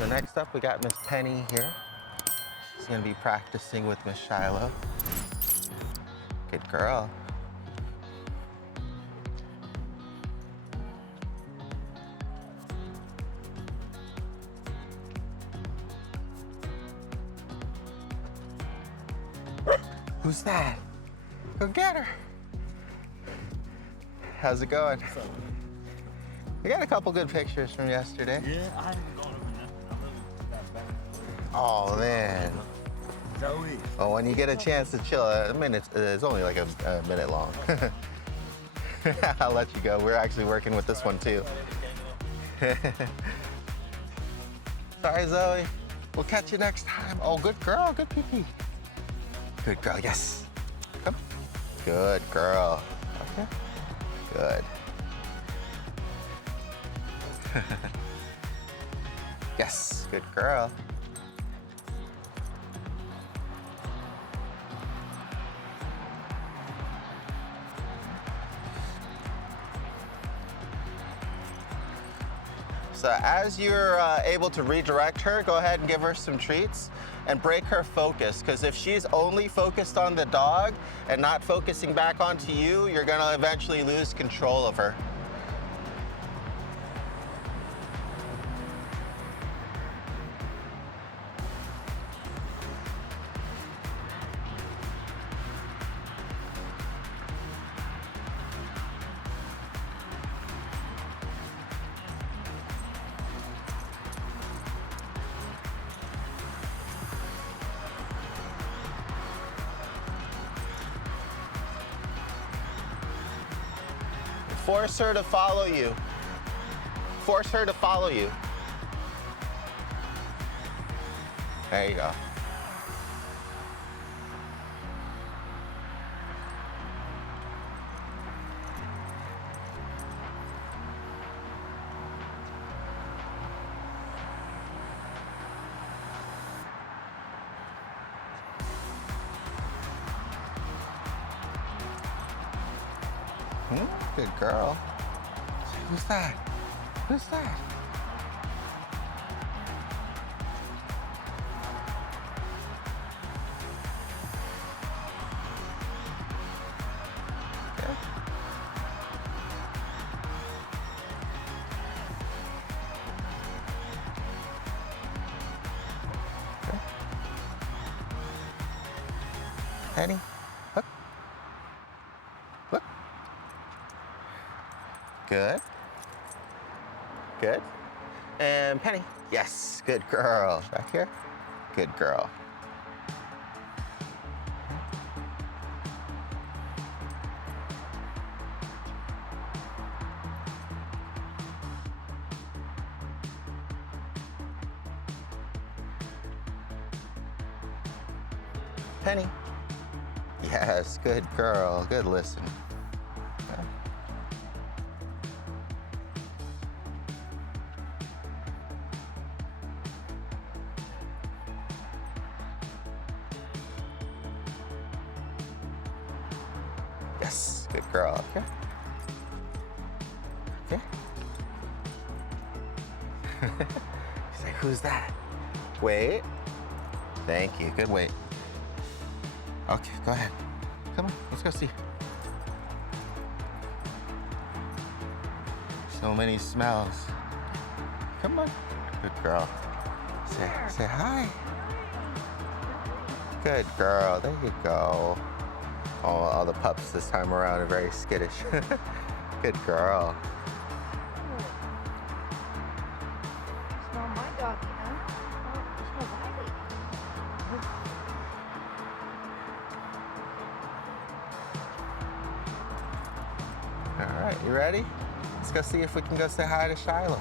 So next up, we got Miss Penny here. She's gonna be practicing with Miss Shiloh. Good girl. Who's that? Go get her. How's it going? What's up? We got a couple good pictures from yesterday. Yeah, I ain't going over nothing. I really got back. Oh, man. Zoe. Well, when you get a chance to chill, a minute, it's only like a minute long. I'll let you go. We're actually working with this one too. Sorry, Zoe. We'll catch you next time. Oh, good girl. Good pee-pee. Good girl. Yes. Come. Good girl. Okay. Good. Yes. Good girl. So as you're able to redirect her, go ahead and give her some treats and break her focus. Because if she's only focused on the dog and not focusing back onto you, you're gonna eventually lose control of her. Force her to follow you. Force her to follow you. There you go. Good girl. Who's that? Who's that? Okay. Okay. Penny, look. Look. Good. Good. And Penny. Yes, good girl. Back here. Good girl. Penny. Yes, good girl. Good listen. Okay. Yes, good girl. Okay. Okay. She's like, who's that? Wait. Thank you. Good wait. Okay, go ahead. Come on, let's go see. So many smells. Come on. Good girl. Say hi. Good girl. There you go. Oh, all the pups this time around are very skittish. Good girl. Smell my doggy, huh? Oh, it smells ugly. All right, you ready? Let's go see if we can go say hi to Shiloh.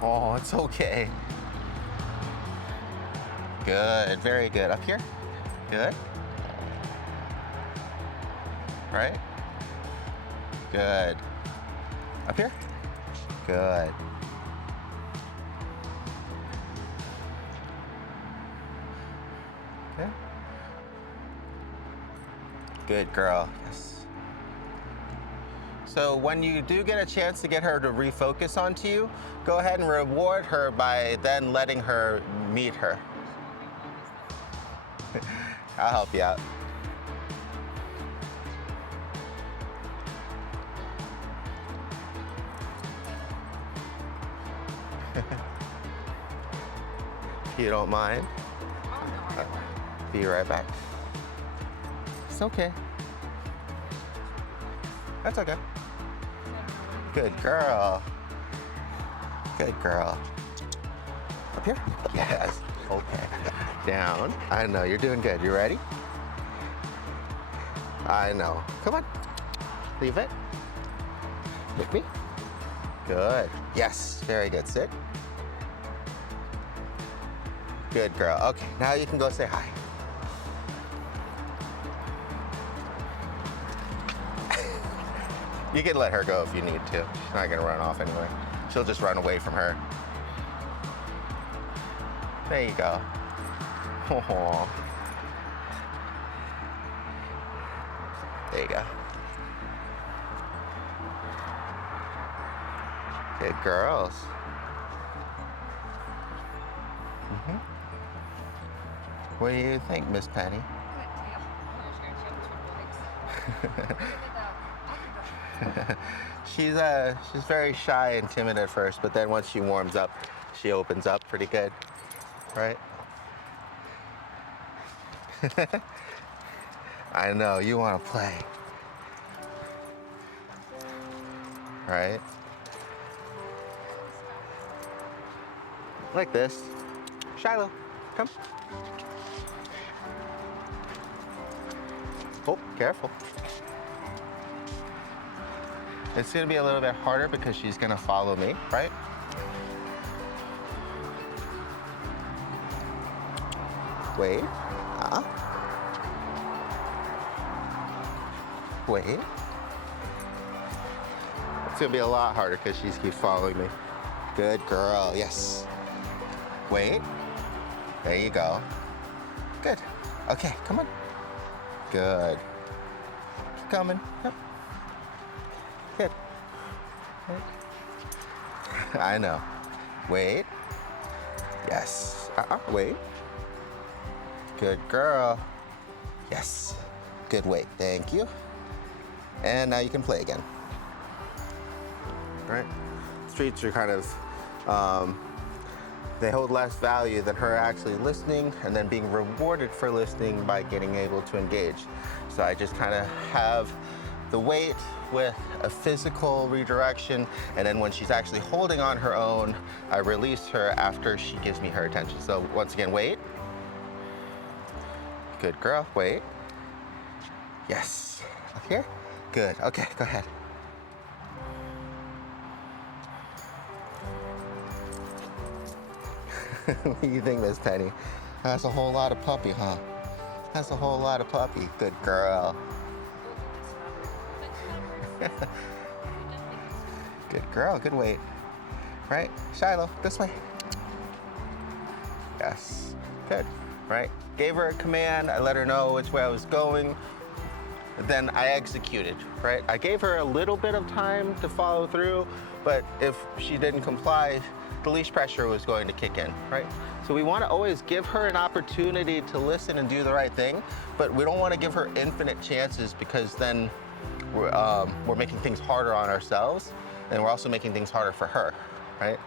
Oh, it's okay. Good, very good. Up here? Good. Right? Good. Up here? Good. Okay. Good girl. Yes. So when you do get a chance to get her to refocus onto you, go ahead and reward her by then letting her meet her. I'll help you out. If you don't mind, be right back. It's okay. That's okay. Good girl. Good girl. Up here? Yes. Okay. Down. I know, you're doing good. You ready? I know. Come on. Leave it. Lick me. Good. Yes. Very good. Sit. Good girl. Okay, now you can go say hi. You can let her go if you need to. She's not gonna run off anyway. She'll just run away from her. There you go. Oh. There you go. Good girls. What do you think, Miss Penny? She's very shy and timid at first, but then once she warms up, she opens up pretty good, right? I know, you want to play, right? Like this. Shiloh, come. Oh, careful. It's gonna be a little bit harder because she's gonna follow me, right? Wait. Wait. It's gonna be a lot harder because she keeps following me. Good girl, yes. Wait. There you go. Good. Okay, come on. Good. Keep coming. Yep. Good. I know. Wait. Yes. Wait. Good girl. Yes. Good wait. Thank you. And now you can play again. Right? Streets are kind of, they hold less value than her actually listening and then being rewarded for listening by getting able to engage. So I just kind of have the wait with a physical redirection, and then when she's actually holding on her own, I release her after she gives me her attention. So once again, wait. Good girl, wait. Yes, up here. Good, okay, go ahead. What do you think, Miss Penny? That's a whole lot of puppy, huh? That's a whole lot of puppy. Good girl. Good girl, good weight. Right? Shiloh, this way. Yes, good, right? Gave her a command, I let her know which way I was going, then I executed, right? I gave her a little bit of time to follow through, but if she didn't comply, the leash pressure was going to kick in, right? So we want to always give her an opportunity to listen and do the right thing, but we don't want to give her infinite chances because then we're making things harder on ourselves, and we're also making things harder for her, right?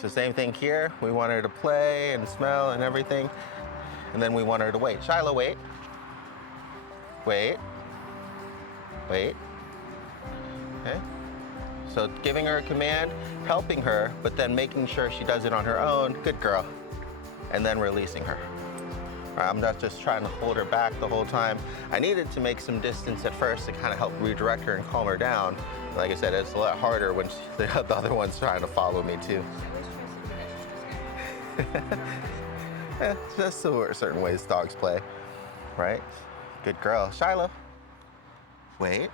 So same thing here. We want her to play and smell and everything, and then we want her to wait. Shiloh, wait. Wait. Wait. Okay. So giving her a command, helping her, but then making sure she does it on her own. Good girl. And then releasing her. I'm not just trying to hold her back the whole time. I needed to make some distance at first to kind of help redirect her and calm her down. Like I said, it's a lot harder when the other one's trying to follow me too. It's just certain ways dogs play, right? Good girl. Shiloh, wait.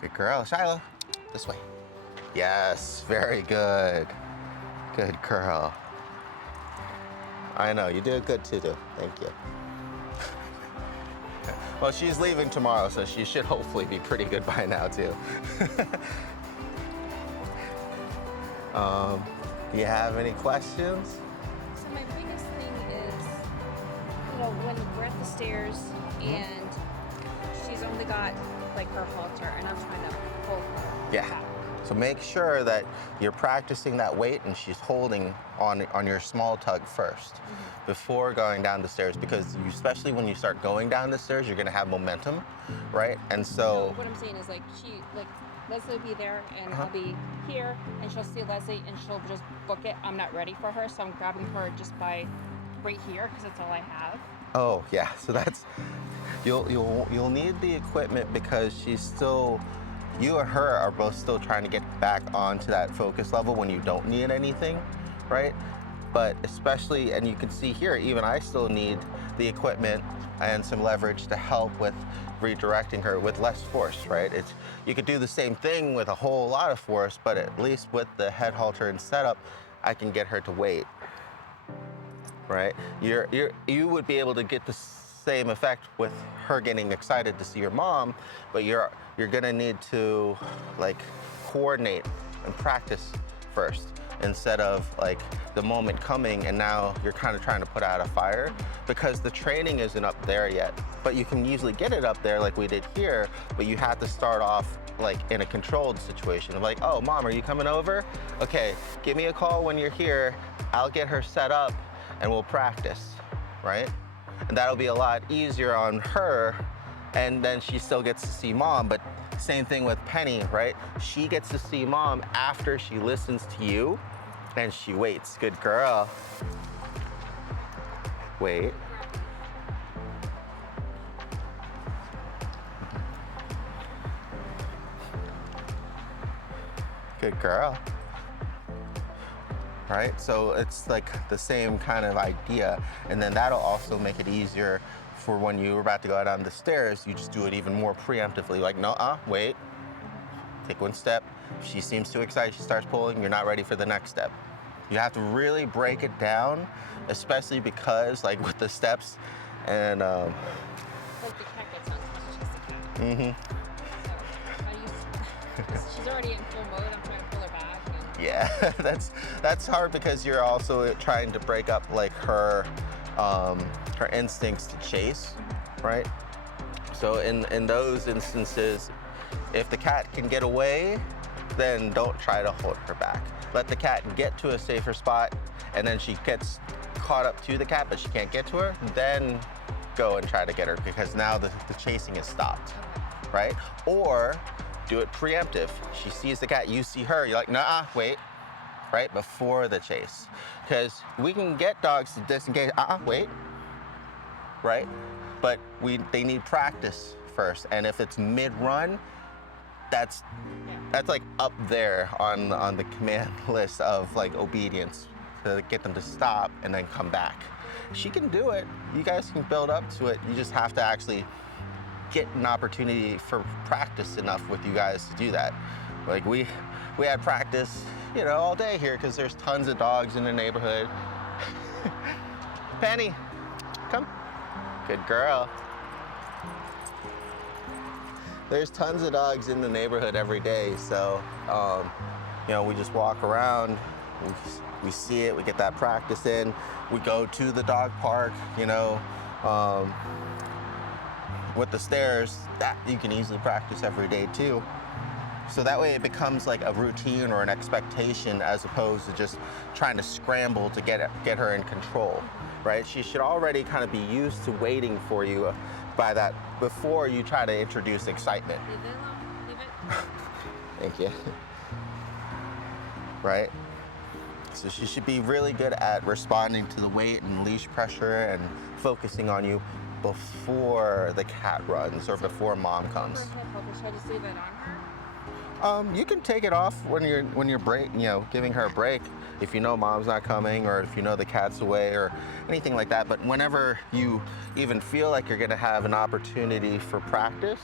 Good girl. Shiloh, this way. Yes, very good. Good girl. I know, you do good too. Thank you. Well, she's leaving tomorrow, so she should hopefully be pretty good by now too. Do you have any questions? So my biggest thing is, when we're at the stairs and she's only got like her halter and I'm trying to pull her Yeah. back. So make sure that you're practicing that weight and she's holding on your small tug first before going down the stairs, because especially when you start going down the stairs, you're gonna have momentum, right? And So so, what I'm saying is Leslie will be there and I'll be here and she'll see Leslie and she'll just book it. I'm not ready for her, so I'm grabbing her just by right here because that's all I have. oh yeah, so that's, you'll need the equipment because she's still, you and her are both still trying to get back onto that focus level when you don't need anything, right? But especially, and you can see here, even I still need the equipment and some leverage to help with redirecting her with less force, right? You could do the same thing with a whole lot of force, but at least with the head halter and setup, I can get her to wait, right? You would be able to get the same effect with her getting excited to see your mom, but you're gonna need to like coordinate and practice first, instead of like the moment coming and now you're kind of trying to put out a fire, because the training isn't up there yet. But you can usually get it up there like we did here, but you have to start off like in a controlled situation of like, oh, mom, are you coming over? Okay, give me a call when you're here. I'll get her set up and we'll practice, right? And that'll be a lot easier on her, and then she still gets to see mom. But same thing with Penny, right? She gets to see mom after she listens to you and she waits. Good girl. Wait. Good girl. Right? So it's like the same kind of idea. And then that'll also make it easier for when you're about to go down the stairs, you just do it even more preemptively. Like, no, wait. Take one step. If she seems too excited, she starts pulling, you're not ready for the next step. You have to really break it down, especially because like with the steps and Like the cat gets on, so she's the cat. So she's already in full mode. I'm trying to pull her back. And yeah, that's hard because you're also trying to break up like her instincts to chase, right? So in those instances, if the cat can get away, then don't try to hold her back. Let the cat get to a safer spot, and then she gets caught up to the cat, but she can't get to her, then go and try to get her, because now the chasing is stopped, right? Or do it preemptive. She sees the cat, you see her, you're like, nah, wait, right? Before the chase. Because we can get dogs to disengage, wait, right? But they need practice first, and if it's mid-run, that's like up there on the command list of like obedience, to get them to stop and then come back. She can do it. You guys can build up to it. You just have to actually get an opportunity for practice enough with you guys to do that. Like we had practice, all day here because there's tons of dogs in the neighborhood. Penny, come. Good girl. There's tons of dogs in the neighborhood every day, so we just walk around, we see it, we get that practice in, we go to the dog park, with the stairs, that you can easily practice every day too. So that way it becomes like a routine or an expectation, as opposed to just trying to scramble to get her in control, right? She should already kind of be used to waiting for you by that before you try to introduce excitement. leave it. Thank you. Right? So she should be really good at responding to the weight and leash pressure and focusing on you before the cat runs or before mom comes. For head halter, should I just leave it on her? You can take it off when you're giving her a break, if you know mom's not coming or if you know the cat's away or anything like that. But whenever you even feel like you're gonna have an opportunity for practice,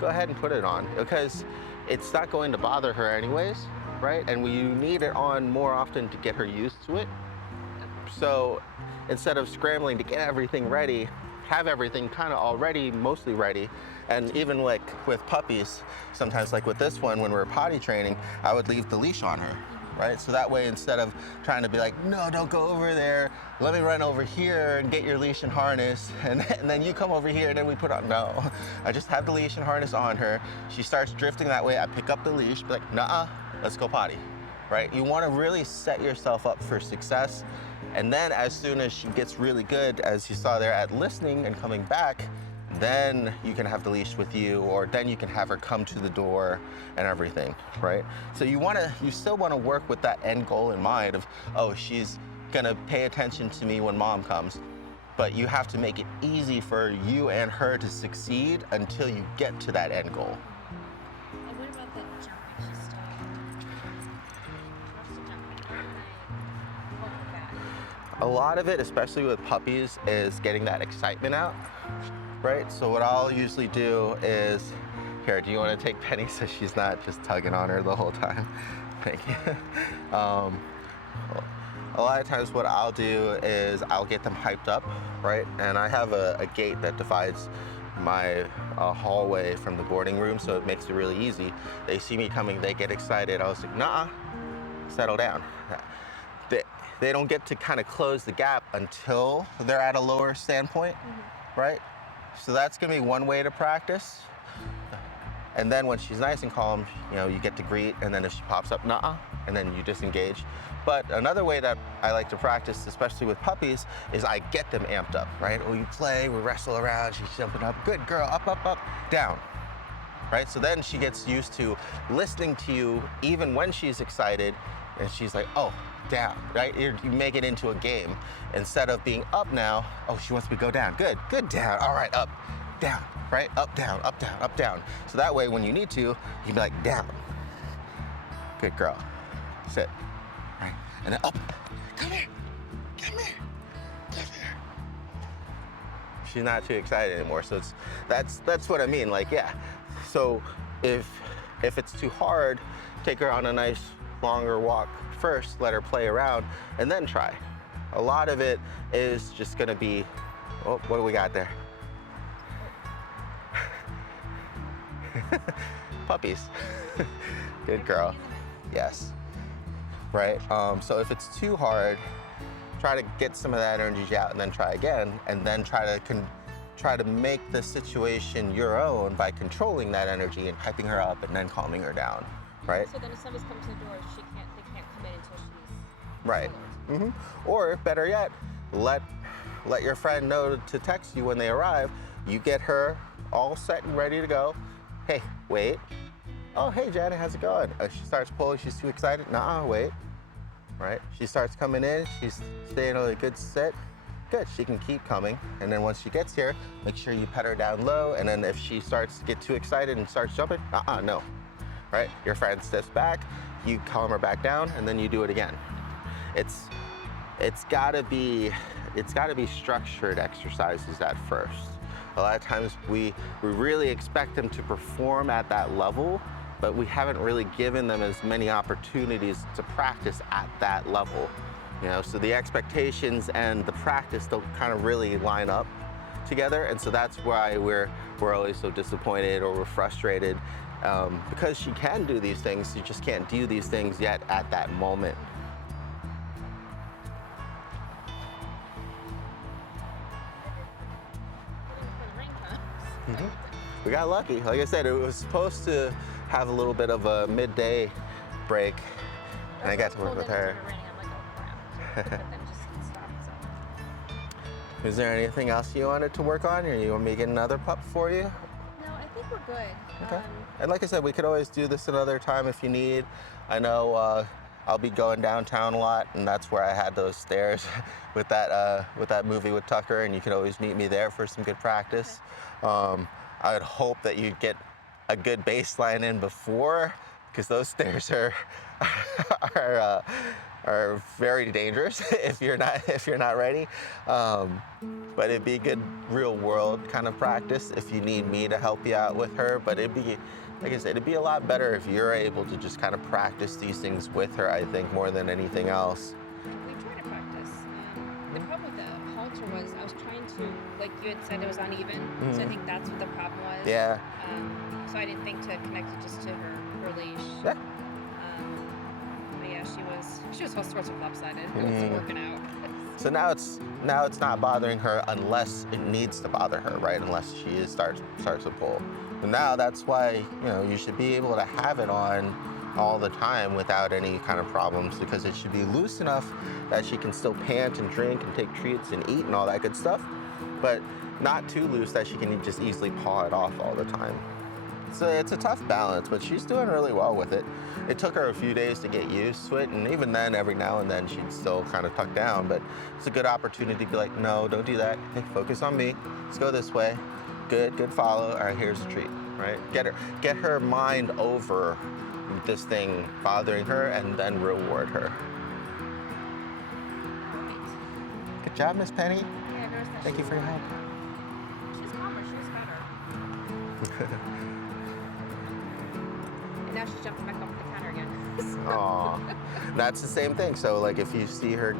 go ahead and put it on, because it's not going to bother her anyways, right? And you need it on more often to get her used to it, So instead of scrambling to get everything ready, have everything kind of already, mostly ready. And even like with puppies, sometimes like with this one, when we're potty training, I would leave the leash on her, right? So that way, instead of trying to be like, no, don't go over there, let me run over here and get your leash and harness, and then you come over here and then we put on, no. I just have the leash and harness on her. She starts drifting that way, I pick up the leash, be like, nah, let's go potty, right? You wanna really set yourself up for success. And then as soon as she gets really good, as you saw there at listening and coming back, then you can have the leash with you, or then you can have her come to the door and everything, right? So you still wanna work with that end goal in mind of, oh, she's gonna pay attention to me when mom comes. But you have to make it easy for you and her to succeed until you get to that end goal. And what about that jumping? She's still loves to jump. How can I work with that? A lot of it, especially with puppies, is getting that excitement out, right? So what I'll usually do is, here, do you want to take Penny so she's not just tugging on her the whole time? Thank you. A lot of times what I'll do is I'll get them hyped up, right? And I have a gate that divides my hallway from the boarding room, so it makes it really easy. They see me coming, they get excited. I was like, nah, settle down. They don't get to kind of close the gap until they're at a lower standpoint, right? So that's gonna be one way to practice. And then when she's nice and calm, you know, you get to greet, and then if she pops up, nah, and then you disengage. But another way that I like to practice, especially with puppies, is I get them amped up, right? We play, we wrestle around, she's jumping up, good girl, up, up, up, down, right? So then she gets used to listening to you even when she's excited, and she's like, oh, down, right? You make it into a game. Instead of being up now, oh, she wants me to go down, good, good, down, all right, up, down, right? Up, down, up, down, up, down. So that way, when you need to, you can be like, down. Good girl. Sit. Right? And then up. Come here. Come here. Come here. She's not too excited anymore. So that's what I mean. Like, yeah. So if it's too hard, take her on a nice longer walk first, let her play around, and then try. A lot of it is just gonna be, oh, what do we got there? Puppies. Good girl. Yes. Right? So if it's too hard, try to get some of that energy out and then try again, and then try to make the situation your own by controlling that energy and hyping her up and then calming her down, right? So then if somebody's coming to the door, they can't come in until she's right. Or better yet, let your friend know to text you when they arrive. You get her all set and ready to go. Hey, wait. Oh, hey, Janet, how's it going? She starts pulling, she's too excited. Nah, wait, right? She starts coming in, she's staying on a good sit. Good, she can keep coming. And then once she gets here, make sure you pet her down low. And then if she starts to get too excited and starts jumping, no, right? Your friend steps back, you calm her back down, and then you do it again. It's gotta be structured exercises at first. A lot of times we really expect them to perform at that level, but we haven't really given them as many opportunities to practice at that level. You know, so the expectations and the practice don't kind of really line up together, and so that's why we're always so disappointed or we're frustrated, because she can do these things, you just can't do these things yet at that moment. We got lucky. Like I said, it was supposed to have a little bit of a midday break, and I got to work with her. Is there anything else you wanted to work on, or you want me to get another pup for you? No, I think we're good. Okay. And like I said, we could always do this another time if you need. I know I'll be going downtown a lot, and that's where I had those stairs with that movie with Tucker, and you could always meet me there for some good practice. Okay. I would hope that you'd get a good baseline in before, because those stairs are very dangerous if you're not ready. But it'd be a good real world kind of practice if you need me to help you out with her. But it'd be, like I said, it'd be a lot better if you're able to just kind of practice these things with her, I think, more than anything else. We try to practice. The problem with the halter was I was trying to, like you had said, it was uneven. So I think that's what the problem was. Yeah. So I didn't think to connect it just to her leash. Yeah. But yeah, she was all sorts of lopsided. It was working out. So now it's not bothering her unless it needs to bother her, right? Unless she starts to pull. And now that's why you should be able to have it on all the time without any kind of problems, because it should be loose enough that she can still pant and drink and take treats and eat and all that good stuff, but not too loose that she can just easily paw it off all the time. So it's a tough balance, but she's doing really well with it. It took her a few days to get used to it, and even then, every now and then, she'd still kind of tuck down, but it's a good opportunity to be like, no, don't do that. Hey, focus on me. Let's go this way. Good follow. All right, here's a treat, right? Get her mind over this thing bothering her, and then reward her. Right. Good job, Miss Penny. Yeah, I noticed that. Thank you for your help. She's calmer. She's better. And now she's jumping back up the counter again. Aw, that's the same thing. So like if you see her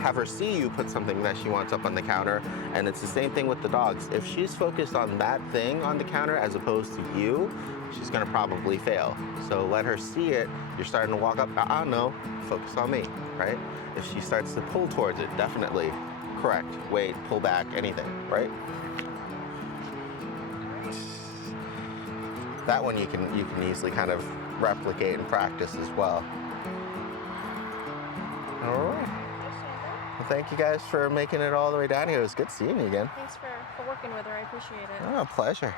have her see you put something that she wants up on the counter, and it's the same thing with the dogs. If she's focused on that thing on the counter as opposed to you, she's gonna probably fail. So let her see it. You're starting to walk up, no, focus on me, right? If she starts to pull towards it, definitely correct, wait, pull back, anything, right? That one you can easily kind of replicate and practice as well. All right. Well, thank you guys for making it all the way down here. It was good seeing you again. Thanks for working with her. I appreciate it. Oh, pleasure.